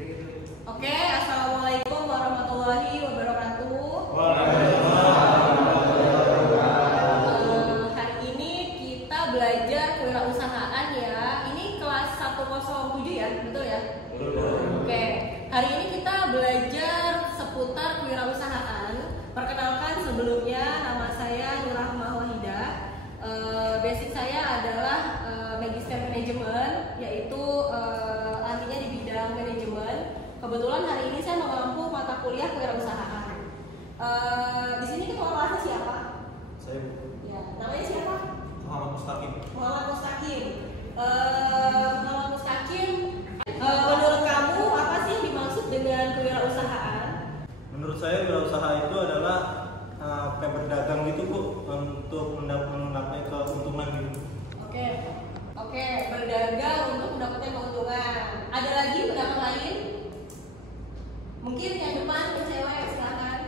Oke, assalamualaikum warahmatullahi wabarakatuh. Hari ini kita belajar kewirausahaan ya. Ini kelas 107 ya, betul ya? Oke, hari ini kita belajar seputar kewirausahaan. Perkenalkan sebelumnya, nama saya Nur Rahmah Wahidah. Basic saya adalah Magister Manajemen, yaitu ahlinya di bidang manajemen. Kebetulan hari ini saya mengampu mata kuliah kewirausahaan. Di sini ketua kelasnya siapa? Saya. Ya, namanya siapa? Muhammad Mustaqim. Muhammad Mustaqim. Muhammad Mustaqim, menurut kamu apa sih yang dimaksud dengan kewirausahaan? Menurut saya wirausaha itu adalah kayak berdagang gitu Bu, untuk mendapat keuntungan gitu. Oke, berdagang untuk mendapatkan keuntungan. Ada lagi pendapat lain? Mungkin yang depan, yang cewek, silakan.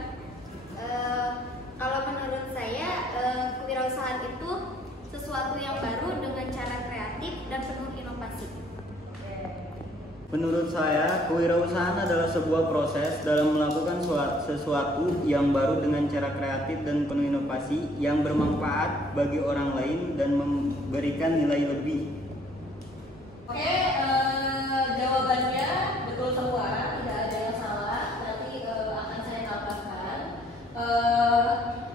Kalau menurut saya, kewirausahaan itu sesuatu yang baru dengan cara kreatif dan penuh inovasi. Menurut saya, kewirausahaan adalah sebuah proses dalam melakukan sesuatu yang baru dengan cara kreatif dan penuh inovasi yang bermanfaat bagi orang lain dan memberikan nilai lebih. Oke, jawabannya betul semua, tidak ada yang salah. Nanti akan saya tambahkan.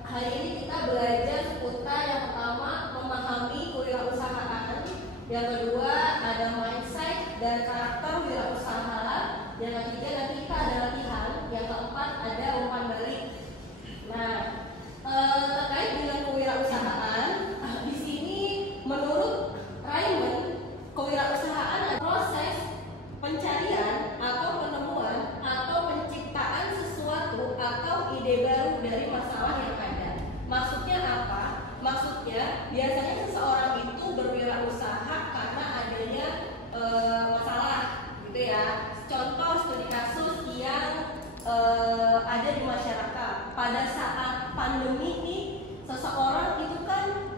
Hari ini kita belajar seputar yang pertama memahami kewirausahaan, yang kedua ada mindset dan karakter wirausaha, yang ketiga nanti kita ada latihan, yang keempat ada umpan balik. Nah, terkait dengan kewirausahaan, di sini menurut Raymond, kewirausahaan adalah proses pencarian atau penemuan atau penciptaan sesuatu atau ide baru dari masalah yang ada. Maksudnya apa? Maksudnya biasanya seseorang itu berwirausaha karena adanya masalah, gitu ya. Contoh studi kasus yang ada di masyarakat. Pada saat pandemi ini, seseorang itu kan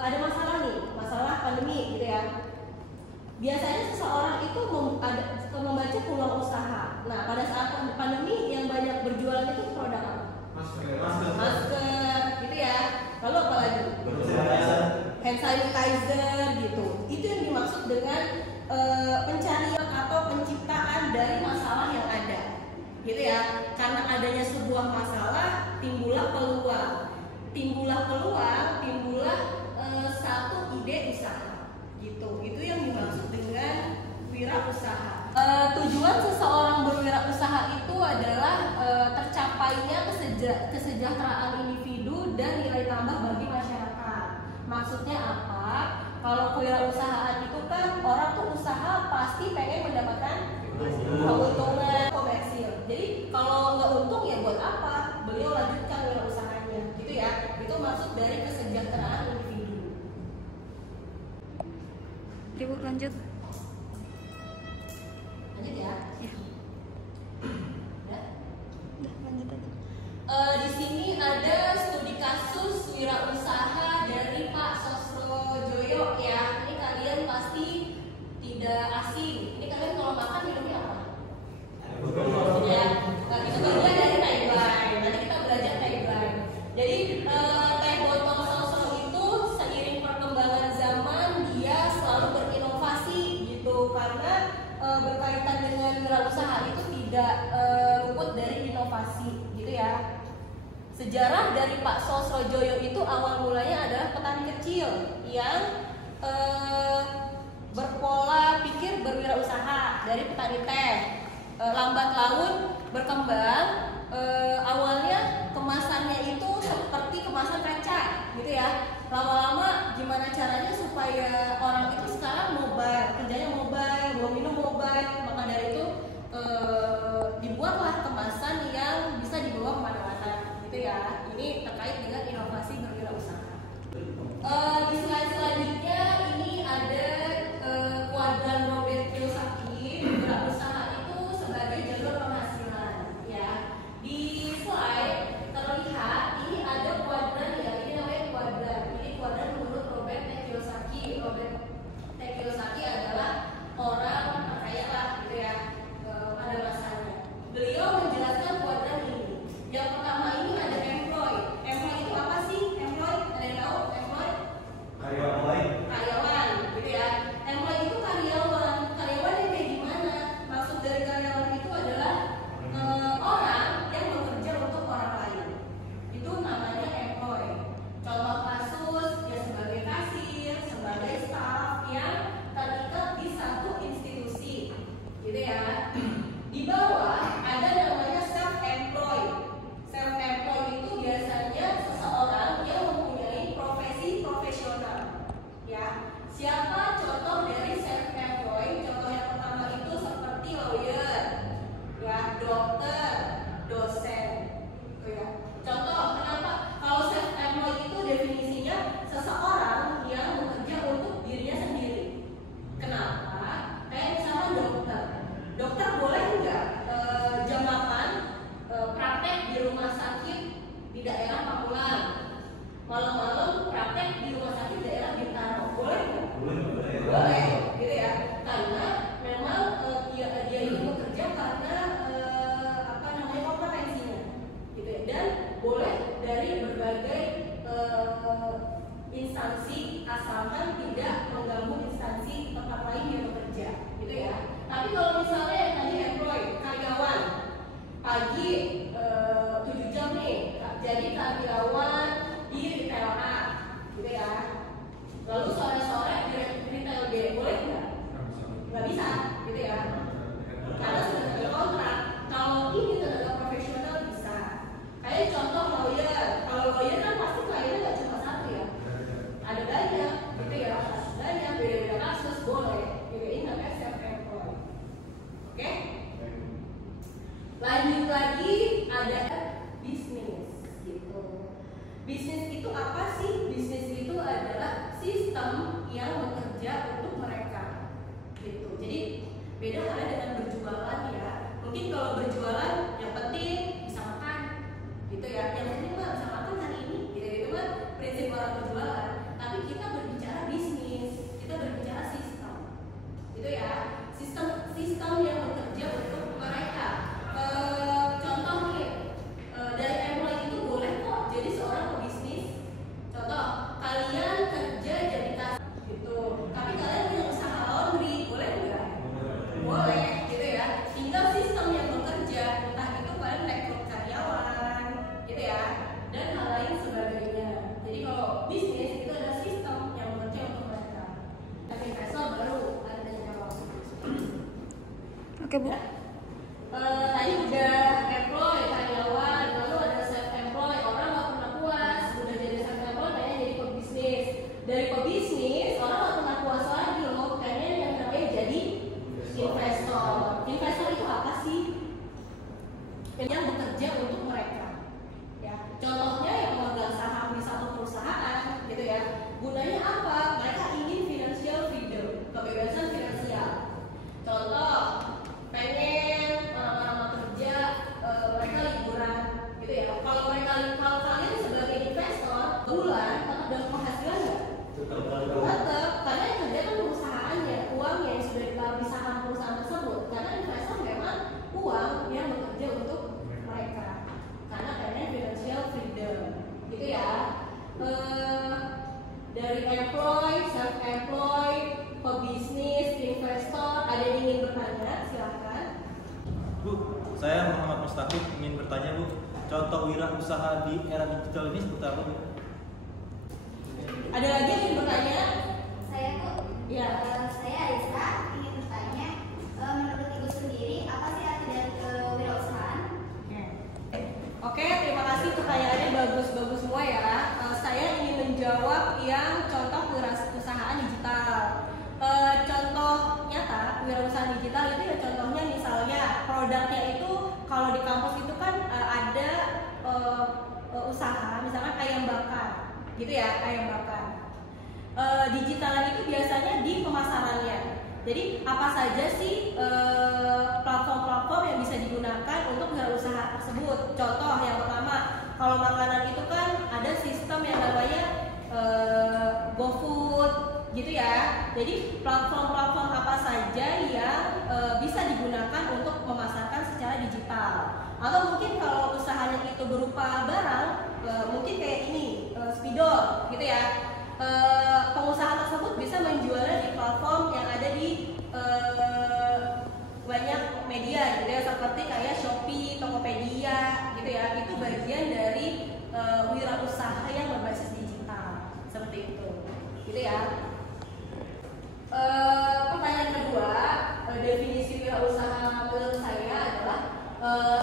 ada masalah nih, masalah pandemi, gitu ya. Biasanya seseorang itu membaca peluang usaha. Nah, pada saat pandemi yang banyak berjualan itu produk apa? Masker, gitu ya. Lalu apa lagi? Hand sanitizer, gitu. Itu yang dimaksud dengan pencarian atau penciptaan dari masalah yang ada, gitu ya. Karena adanya sebuah masalah, timbullah peluang, timbullah satu ide usaha, gitu. Itu yang dimaksud dengan wirausaha. Tujuan seseorang berwirausaha itu adalah tercapainya kesejahteraan individu dan nilai tambah bagi masyarakat. Maksudnya apa? Kalau kewirausahaan itu kan orang tuh usaha pasti pengen mendapatkan keuntungan komersil. Jadi kalau nggak untung ya buat apa? Beliau lanjutkan wirausahanya, gitu ya. Itu maksud dari kesejahteraan individu. Ibu lanjut. Lanjut ya. Ya. Udah? Udah lanjut aja. Di sini ada studi kasus wirausaha dari Pak Sosrojoyo ya. Ini kalian pasti tidak asing. Ini kalian kalau makan minumnya apa? Ya, itu bagian dari tagline. Nanti kita belajar tagline. Jadi teh botol Sosro itu seiring perkembangan zaman dia selalu berinovasi gitu, karena berkaitan dengan wirausaha itu tidak luput dari inovasi, gitu ya. Sejarah dari Pak Sosrojoyo itu awal mulanya adalah petani kecil yang berpola pikir berwirausaha dari petani teh. Lambat laun berkembang, awalnya kemasannya itu seperti kemasan kaca, gitu ya. Lama-lama gimana caranya supaya orang itu sekarang mobile, kerjanya mobile, mau minum mobile, maka dari itu dibuatlah kemasan yang bisa dibawa kemana-mana, gitu ya. Ini terkait dengan inovasi berwirausaha. Di slide selanjutnya ini ada kuadran Robert Kiyosaki, wirausaha itu sebagai jalur penghasilan, ya. Di slide terlihat ini ada kuadran ya, ini namanya kuadran. Ini kuadran menurut Robert Kiyosaki. Robert Kiyosaki adalah orang terkaya lah gitu ya. Di bawah ada namanya self-employed. Self-employed itu biasanya seseorang yang mempunyai profesi profesional. Ya, siapa contoh dari self-employed? Contoh yang pertama itu seperti lawyer, ya, dokter, dosen. Gitu ya. Contoh, kenapa? Kalau self-employed itu definisinya seseorang yang bekerja untuk dirinya sendiri. Kenapa? Kayak misalnya dokter. Dokter boleh nggak jam 8 praktek di rumah sakit di daerah Pamulang, malam-malam praktek di rumah sakit daerah Bintaro, boleh nggak? Boleh, gitu ya. Karena memang dia ini bekerja karena kompetensinya, gitu ya. Dan boleh dari berbagai instansi asalkan tidak mengganggu instansi tempat lain yang bekerja, gitu ya. Tapi kalau misalnya yang tadi employee, karyawan, pagi 7 jam nih, jadi karyawan di retail A, gitu ya. Lalu sore-sore di retail B, boleh nggak? Nggak bisa, gitu ya. Karena sudah ada kontrak. Kalau ini tenaga profesional bisa. Kayak contoh lawyer. Kalau lawyer kan pasti kliennya nggak cuma satu ya. Ada banyak, gitu ya. Banyak, beda-beda kasus, boleh. Gitu, ini namanya self-employed. Oke? Lanjut lagi ada bisnis, gitu. Bisnis itu apa sih? Bisnis itu adalah sistem yang bekerja untuk mereka, gitu. Jadi beda halnya dengan berjualan ya. Mungkin kalau berjualan yang penting bisa makan, gitu ya. Yang penting mah bisa makan hari ini, gitu kan prinsip orang berjualan. Tapi kita berbicara bisnis, kita berbicara sistem, gitu ya. Sistem yang bekerja untuk mereka. Contoh nih, dari employee itu boleh kok jadi seorang pebisnis. Contoh, kalian kerja jadi kasir, gitu. Tapi kalian punya usaha laundry, boleh nggak? Boleh, gitu ya. Tinggal sistem yang bekerja, entah itu kalian rekrut karyawan, gitu ya, dan hal lain sebagainya. Jadi kalau bisnis itu ada sistem yang bekerja untuk mereka. Tapi investor baru ada yang jawab. Oke, Bu. Tadi udah employee, karyawan, lalu ada self-employed, orang nggak pernah puas, udah jadi self-employed, kayaknya jadi pebisnis. Dari pebisnis, orang nggak pernah puas lagi loh, kayaknya yang namanya jadi investor. Investor itu apa sih? Yang bekerja untuk mereka. Ya, contohnya yang memegang saham di satu perusahaan, gitu ya. Gunanya apa? Mereka ingin financial freedom, kebebasan finansial. Contoh, pengen lama-lama kerja, mereka liburan, gitu ya. Kalau kalian sebagai investor, bulan tetap dapat penghasilan nggak? Tetap, karena yang kerja kan perusahaannya, uang yang sudah ditaruh di saham perusahaan tersebut. Karena investor memang uang yang bekerja untuk mereka. Karena pengen financial freedom, gitu ya. Dari employed, self-employed, pebisnis, investor, ada yang ingin bertanya? Silahkan. Bu, saya Muhammad Mustaqim ingin bertanya Bu, contoh wirausaha di era digital ini seperti apa Bu? Ada lagi yang ingin bertanya? Saya kok. Ya. Saya Aisyah ingin bertanya, menurut Ibu sendiri apa sih arti dari kewirausahaan? Oke, terima kasih pertanyaannya bagus-bagus semua ya. Saya ingin menjawab yang contoh kewirausahaan digital. Contoh nyata kewirausahaan digital itu ya contohnya misalnya produknya itu kalau di kampus itu kan ada usaha misalkan ayam bakar, gitu ya, ayam bakar. Digitalan itu biasanya di pemasarannya. Jadi apa saja sih platform-platform yang bisa digunakan untuk wirausaha tersebut? Contoh yang pertama, kalau makanan itu kan ada sistem yang namanya GoFood, gitu ya. Jadi platform-platform apa saja yang bisa digunakan untuk memasarkan secara digital. Atau mungkin kalau usahanya itu berupa barang, mungkin kayak ini, spidol, gitu ya. Pengusaha tersebut bisa menjualnya di platform yang ada di banyak media, gitu ya, seperti kayak Shopee, Tokopedia, gitu ya. Itu bagian dari wirausaha yang berbasis digital, seperti itu, gitu ya. Pertanyaan kedua, definisi wirausaha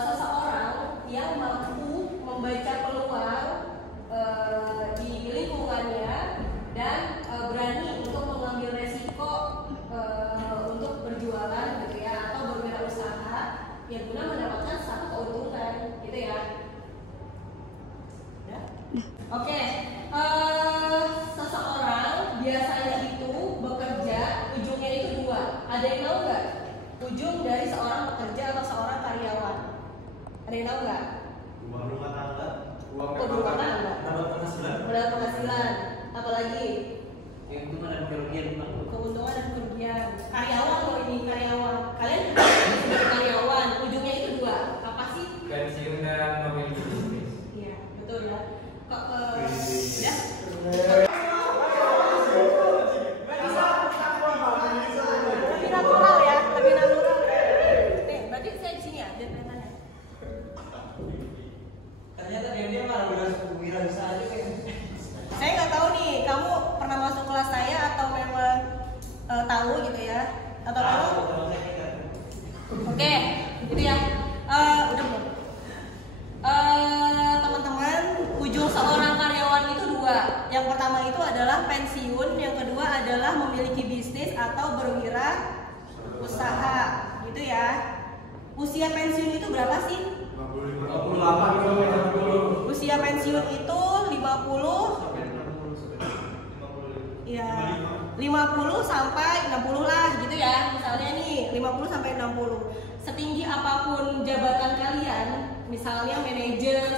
seseorang yang mampu membaca peluang di lingkungannya dan berani untuk mengambil resiko untuk berjualan gitu ya, atau berwirausaha yang guna mendapatkan satu keuntungan gitu ya. Oke, seseorang biasanya itu bekerja ujungnya itu dua. Ada yang tahu nggak? Ujung dari seorang pekerja atau seorang karyawan. Ada yang tahu nggak? Uang rumah tangga, Rumah tangga. mendapat penghasilan. Mendapat penghasilan. Apalagi Keuntungan dan kerugian. keuntungan dan kerugian. Karyawan loh ini karyawan. Kalian sebagai karyawan, ujungnya itu dua. Apa sih? Pensiun dan memiliki bisnis. Iya, betul ya. Ya. Lebih natural ya, lebih natural. Nih, berarti saya di sini ya, biar kelihatannya. Ternyata dia malah wirausaha aja kayak. Saya nggak tahu nih, kamu pernah masuk kelas saya atau memang tahu gitu ya? Atau memang? Oke, gitu ya. Udah belum? Teman-teman, ujung seorang karyawan itu dua. Yang pertama itu adalah pensiun, yang kedua adalah memiliki bisnis atau berwirausaha, gitu ya. Usia pensiun itu berapa sih? 58 Usia pensiun itu 50 ya 50 sampai 60 lah gitu ya. Misalnya nih 50 sampai 60. Setinggi apapun jabatan kalian, misalnya manajer,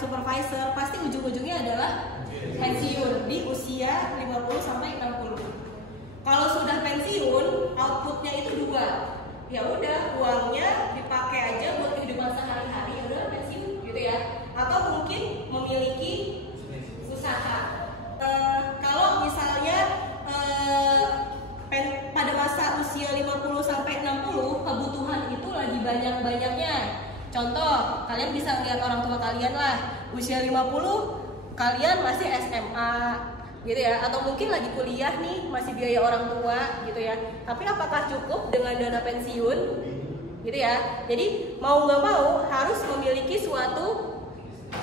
supervisor, pasti ujung-ujungnya adalah pensiun di usia 50 sampai 60. Kalau sudah pensiun, outputnya itu dua. Ya udah, uangnya dipakai aja buat kehidupan sehari-hari, ya udah pensiun gitu ya. Atau mungkin memiliki usaha. Kalau misalnya pada masa usia 50 sampai 60 kebutuhan itu lagi banyak-banyaknya. Contoh, kalian bisa lihat orang tua kalian lah, usia 50 kalian masih SMA gitu ya, atau mungkin lagi kuliah nih, masih biaya orang tua gitu ya. Tapi apakah cukup dengan dana pensiun? Gitu ya. Jadi mau nggak mau harus memiliki suatu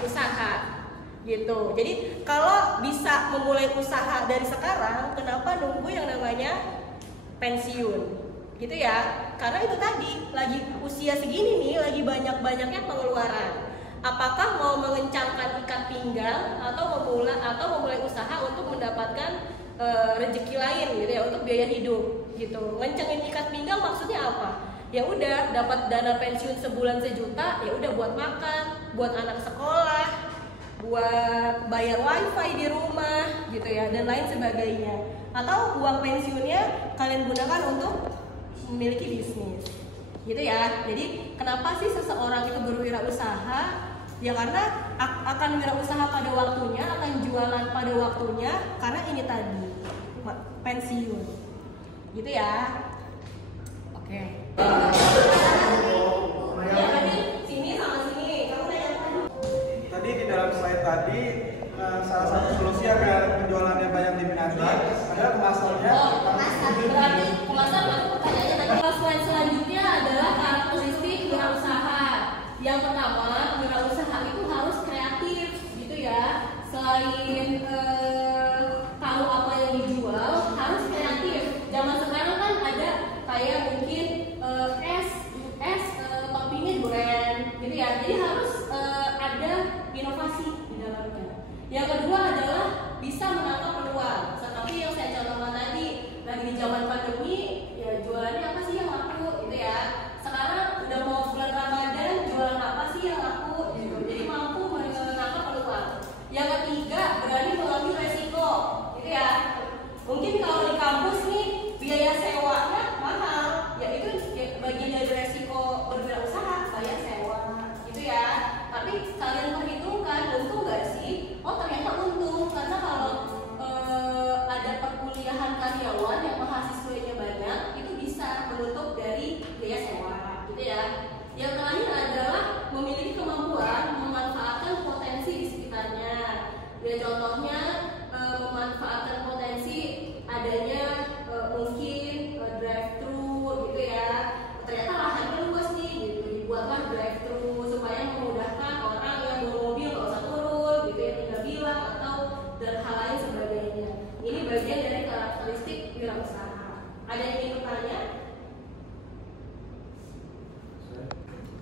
usaha gitu. Jadi kalau bisa memulai usaha dari sekarang, kenapa nunggu yang namanya pensiun gitu ya? Karena itu tadi lagi usia segini nih, lagi banyak-banyaknya pengeluaran. Apakah mau mengencangkan ikat pinggang atau memulai usaha untuk mendapatkan rezeki lain gitu ya, untuk biaya hidup gitu. Ngencengin ikat pinggang maksudnya apa? Ya udah dapat dana pensiun sebulan 1 juta, ya udah buat makan, buat anak sekolah, buat bayar wifi di rumah gitu ya, dan lain sebagainya. Atau uang pensiunnya kalian gunakan untuk memiliki bisnis gitu ya. Jadi kenapa sih seseorang itu berwirausaha? Ya karena akan wirausaha pada waktunya, akan jualan pada waktunya, karena ini tadi pensiun gitu ya. Oke. Ya tadi sini sama sini, kamu nanya apa? Tadi di dalam slide tadi salah satu solusi agar penjualannya banyak diminati adalah kemasannya. Berarti kemasan masuk pertanyaannya tadi. Slide selanjutnya adalah karakteristik wirausaha. Yang pertama, wirausaha itu harus kreatif gitu ya. Selain tahu apa yang dijual, harus kreatif. Zaman sekarang kan ada kayak mungkin es toppingnya durian gitu ya. Jadi harus ada inovasi di dalamnya. Yang kedua adalah bisa menangkap peluang. Seperti yang saya contohkan tadi, lagi di zaman pandemi, ya jualannya apa sih yang laku gitu ya. Sekarang udah mau bulan Ramadan, jualan apa sih yang laku gitu. Jadi mampu menangkap peluang. Yang ketiga,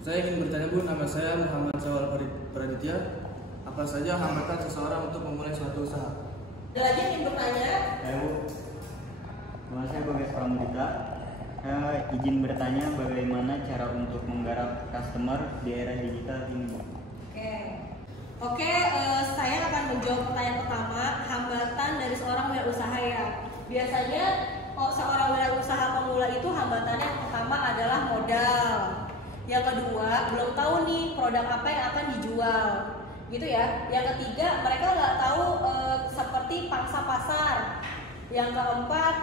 Saya ingin bertanya Bu, nama saya Muhammad Syawal Praditya. Apa saja hambatan seseorang untuk memulai suatu usaha? Ada lagi yang ingin bertanya? Bu, nama saya Bagas Pramudita. Saya izin bertanya bagaimana cara untuk menggarap customer di era digital ini, Bu. Oke, saya akan menjawab pertanyaan pertama, hambatan dari seorang wirausaha ya. Biasanya seorang wirausaha pemula itu hambatannya yang pertama adalah modal. Yang kedua, belum tahu nih produk apa yang akan dijual, gitu ya. Yang ketiga, mereka nggak tahu seperti pangsa pasar. Yang keempat,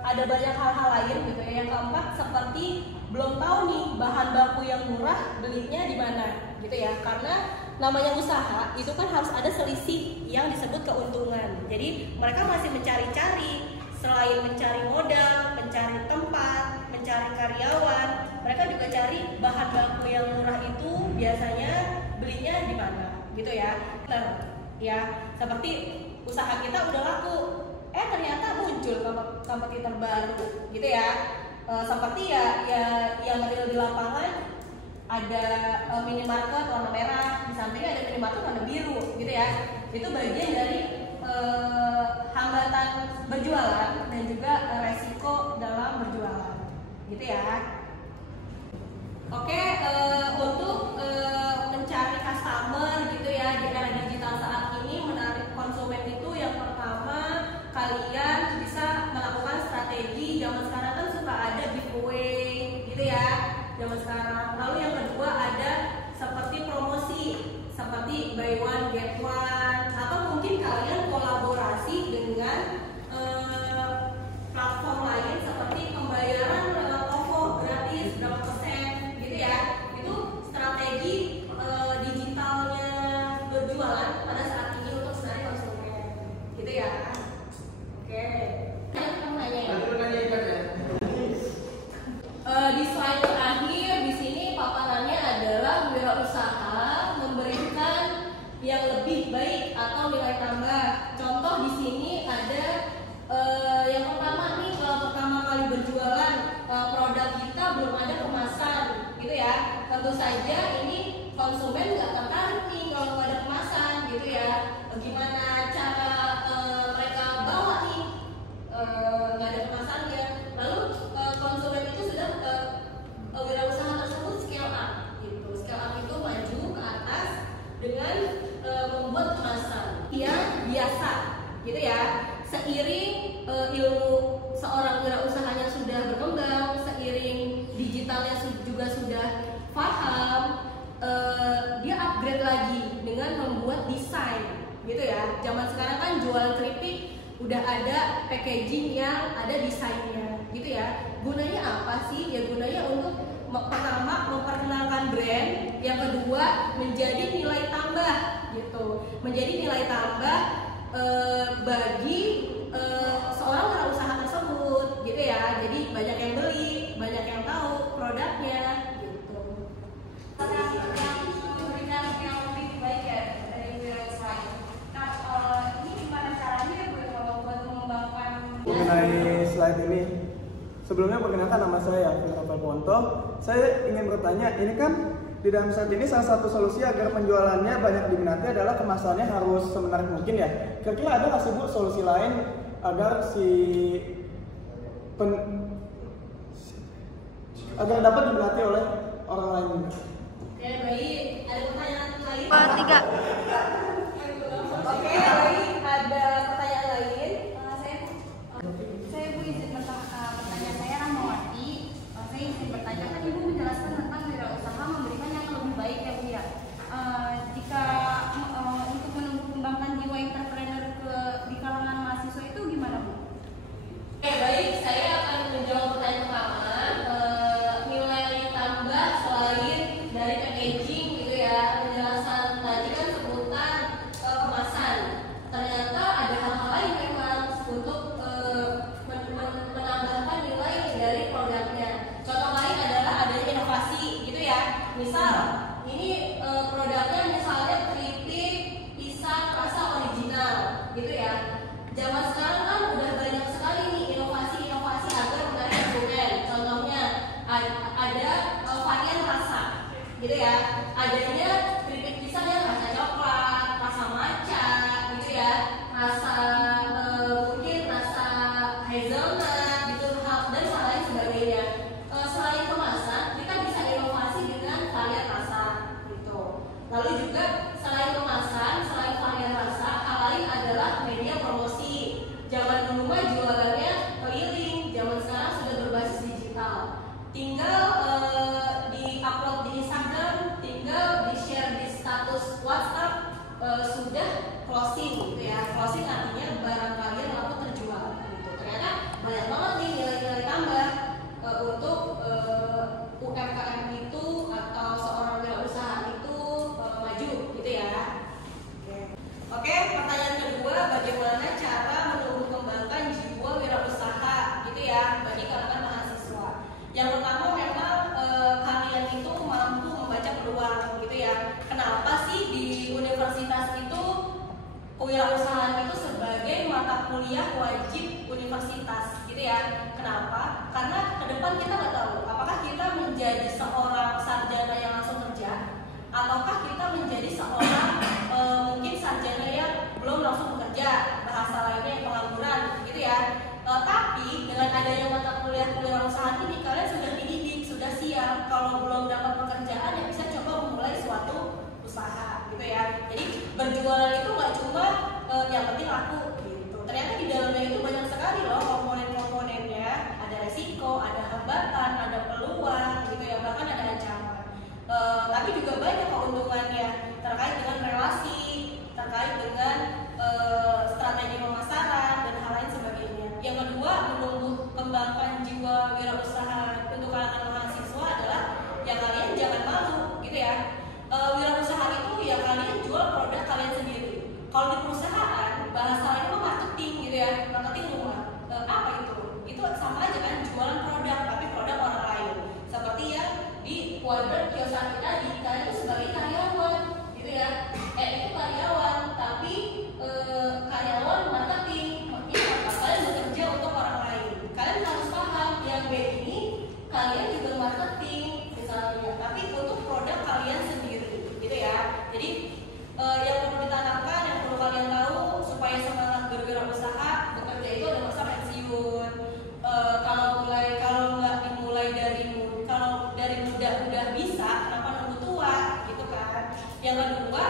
ada banyak hal-hal lain gitu ya. Yang keempat, seperti belum tahu nih bahan baku yang murah belinya di mana, gitu ya. Karena namanya usaha itu kan harus ada selisih yang disebut keuntungan. Jadi mereka masih mencari-cari, selain mencari modal, mencari tempat, mencari karyawan, mereka juga cari bahan baku yang murah itu biasanya belinya di mana, gitu ya. Nah, ya seperti usaha kita udah laku, ternyata muncul kompetitor baru, gitu ya. Seperti yang real di lapangan ada minimarket warna merah, di sampingnya ada minimarket warna biru, gitu ya. Itu bagian dari hambatan berjualan dan juga resiko dalam berjualan, gitu ya. Oke, untuk mencari customer gitu ya di era digital saat ini, menarik konsumen itu yang pertama kalian bisa melakukan strategi. Zaman sekarang kan suka ada giveaway gitu ya, zaman sekarang. Lalu yang kedua ada seperti promosi, seperti buy one get one, atau mungkin kalian kolaborasi dengan platform lain seperti pembayaran OVO gratis berapa persen gitu ya. Itu strategi digitalnya berjualan pada saat ini untuk menarik konsumen, gitu ya. Oke. Ada yang nanya ya? Di slide terakhir di sini paparannya adalah wirausaha memberikan yang lebih baik atau nilai tambah. Contoh di sini ada yang pertama nih, kalau pertama kali berjualan produk kita belum ada kemasan, gitu ya. Tentu saja ini konsumen nggak tertarik nih kalau nggak ada kemasan, gitu ya. Bagaimana cara mereka bawa nih nggak ada kemasannya? Lalu konsumen itu sudah wirausaha tersebut scale up, gitu. Scale up itu maju ke atas dengan membuat kemasan yang biasa, gitu ya. Seiring ilmu seorang wirausahanya sudah berkembang, seiring digitalnya juga sudah paham, dia upgrade lagi dengan membuat desain, gitu ya. Zaman sekarang kan jualan keripik udah ada packaging yang ada desainnya, gitu ya. Gunanya apa sih? Ya gunanya untuk pertama memperkenalkan brand, yang kedua menjadi nilai tambah, gitu. Menjadi nilai tambah bagi seorang wirausaha tersebut, gitu ya. Jadi banyak yang beli, banyak yang tahu produknya, gitu. Memberikan yang lebih baik ya dari wirausaha. Nah, ini gimana caranya buat mengembangkan? Mengenai slide ini, sebelumnya perkenalkan nama saya Rafael Ponto. Saya ingin bertanya, ini kan di dalam saat ini salah satu solusi agar penjualannya banyak diminati adalah kemasannya harus semenarik mungkin ya. Kira-kira ada nggak sih Bu solusi lain agar agar dapat diminati oleh orang lain juga? Oke, baik. Ada pertanyaan lain? 3. Oke, baik. Ada pertanyaan lain? Saya Bu izin pertanyaan saya Rahmawati. Saya izin bertanya, kan Ibu menjelaskan tentang wirausaha memberikan yang lebih baik ya Bu ya. Jika untuk menumbuh kembangkan jiwa entrepreneur di kalangan mahasiswa itu gimana Bu? Oke, baik. Saya akan menjawab pertanyaan pertama. Nilai tambah selain dari packaging, gitu ya. Penjelasan tadi kan seputar kemasan. gitu ya. Adanya keripik pisang yang rasa coklat, rasa matcha, gitu ya, rasa mungkin rasa hazelnut, gitu, dan lain sebagainya. Selain kemasan, kita bisa inovasi dengan varian rasa, gitu. Lalu juga selain kemasan, selain varian rasa, hal lain adalah media promosi. Zaman dulu mah jualannya keliling, zaman sekarang sudah berbasis digital. Tinggal di-upload di Instagram, tinggal di-share di status WhatsApp, sudah closing gitu ya. Closing artinya barang kalian laku terjual gitu. Ternyata banyak banget nih nilai-nilai tambah untuk UMKM itu atau seorang wirausaha itu maju gitu ya. Oke, pertanyaan kedua, bagaimana cara menumbuh kembangkan jiwa wirausaha gitu ya bagi kalangan mahasiswa. Yang pertama memang kalian itu mampu membaca peluang gitu ya. Kenapa sih di universitas itu kewirausahaan itu sebagai mata kuliah wajib universitas gitu ya? Kenapa? Karena ke depan kita nggak tahu apakah kita menjadi seorang sarjana yang langsung kerja, ataukah kita menjadi seorang mungkin sarjana yang belum langsung bekerja, bahasa lainnya pengangguran gitu ya. Tapi dengan adanya mata kuliah kewirausahaan ini, kalian sudah dididik, sudah siap. Kalau belum dapat pekerjaan ya bisa coba memulai suatu usaha gitu ya. Jadi berjualan itu nggak cuma yang penting laku gitu. Ternyata di dalamnya itu banyak sekali loh komponen-komponennya. Ada resiko, ada hambatan, ada peluang gitu ya, bahkan ada ancaman. Tapi juga banyak keuntungannya terkait dengan relasi, terkait dengan strategi pemasaran dan hal lain sebagainya. Yang kedua, menumbuh kembangkan jiwa wirausaha untuk kalangan mahasiswa adalah ya kalian jangan malu gitu ya. Wirausaha itu ya kalian jual produk kalian sendiri. Kalau di perusahaan bahasa lainnya marketing gitu ya, marketing rumah. Apa itu? Itu sama aja kan jualan produk tapi produk orang lain. Seperti yang di kuadran Kiyosaki tadi, kalian itu sebagai karyawan gitu ya. Itu karyawan tapi karyawan marketing. Maksudnya apa? Kalian bekerja untuk orang lain. Kalian harus paham yang B ini kalian juga marketing misalnya, tapi untuk produk kalian sendiri gitu ya. Jadi yang perlu ditanamkan, yang perlu kalian tahu supaya semangat berwirausaha, bekerja itu ada masa pensiun. Kalau nggak dimulai kalau dari muda udah bisa, kenapa nunggu tua gitu kan? Yang kedua,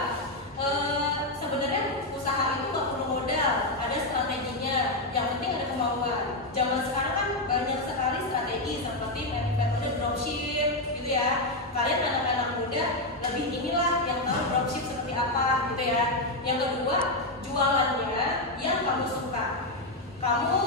sebenarnya usaha itu nggak perlu modal, ada strateginya. Yang penting ada kemauan. Zaman sekarang kan banyak sekali strategi seperti metode dropship gitu ya. Kalian anak-anak muda lebih inilah yang tahu dropship seperti apa gitu ya. Yang kedua, jualannya yang kamu suka. Kamu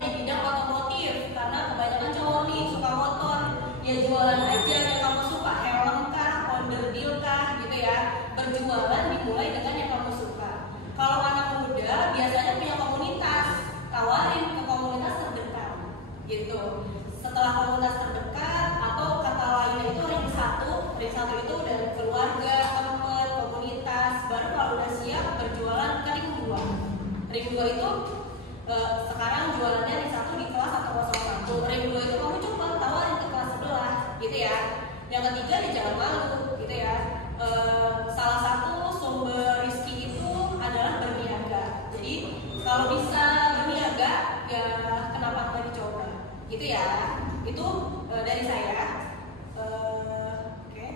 di bidang otomotif karena kebanyakan cowok nih suka motor, ya jualan aja yang kamu suka, helm kah, onderdil kah gitu ya. Berjualan dimulai dengan yang kamu suka. Kalau anak muda biasanya punya komunitas, tawarin ke komunitas terdekat gitu. Setelah komunitas terdekat atau kata lainnya itu ring satu itu dari keluarga, teman, komunitas. Baru kalau udah siap berjualan ke ring 2. Ring 2 itu sekarang jualannya ring 1 di kelas 101. Ring 2 itu kamu coba tawarin ke kelas sebelah gitu ya. Yang ketiga ya jangan malu gitu ya. Salah satu sumber rezeki itu adalah berniaga. Jadi kalau bisa berniaga ya kenapa nggak dicoba gitu ya. Itu dari saya. Oke.